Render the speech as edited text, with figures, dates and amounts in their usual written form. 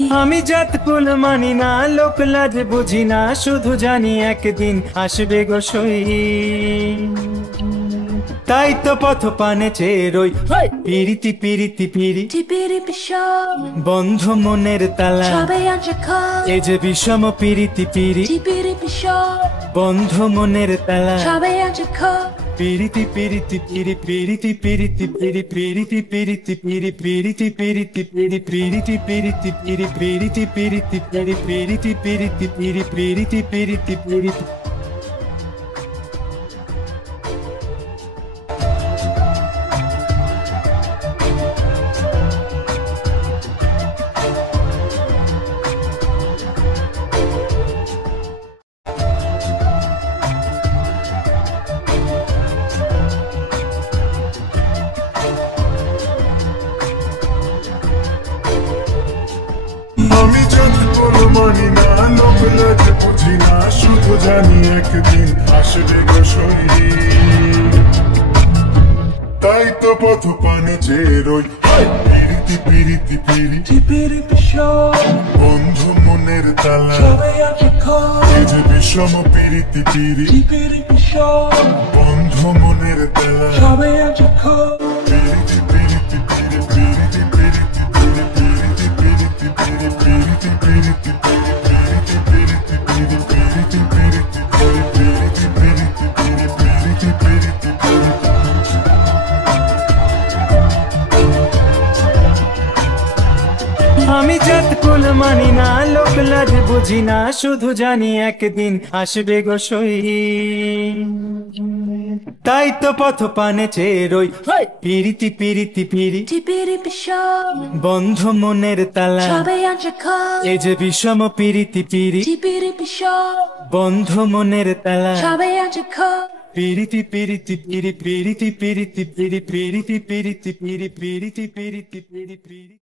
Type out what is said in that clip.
আমি জাত কুল মানি না, লোক লাজ বুঝি না, শুধু জানি একদিন আসবে গো সই। তাই তো পথ পানে চেয়ে রই, পিরিতি পিরিতি পিরি, বন্ধ মনের তালা, এ যে বিষম পিরিতি পিরি, বন্ধ মনের তালা, পিরিতি পিরিতি পিরি, পিরিতি পিরিতি পিরি, পিরিতি পিরিতি পিরি, পিরিতি পিরিতি পিরি, পিরিতি পিরিতি পিরি, পিরিতি পিরিতি পিরি, পিরিতি পিরিতি পিরি, পিরিতি পিরিতি পিরি। আমি জাত কোনো মানি না, লোক লাজ বুঝি না, শুধু জানি একদিন আসবে গো সই। তাই তো পথ পানে চেয়ে রই, পিরিতি পিরিতি পিরি, বন্ধু মনের তালা, এই যে বিষম পিরিতি পিরি, বন্ধু মনের তালা, পিরিতি পিরিতি পিরি, পিরিতি পিরিতি পিরি, পিরিতি পিরিতি পিরি, পিরিতি পিরিতি পিরি, পিরিতি পিরিতি পিরি, পিরিতি পিরিতি পিরি, পিরিতি পিরিতি পিরি, পিরিতি পিরিতি পিরি। আমি জাত কুল মানি না, লোক লাজ বুঝি না, শুধু জানি একদিন আসবে গো সই। তাই তো পথ পানে চেয়ে রই, পিরিতি পিরিতি পিরি, বন্ধ মনের তালা, এ যে বিষম পিরিতি পিরি, বন্ধ মনের তালা, পিরিতি পিরিতি পিরি, পিরিতি পিরিতি পিরি, পিরিতি পিরিতি পিরি, পিরিতি পিরিতি পিরি, পিরি।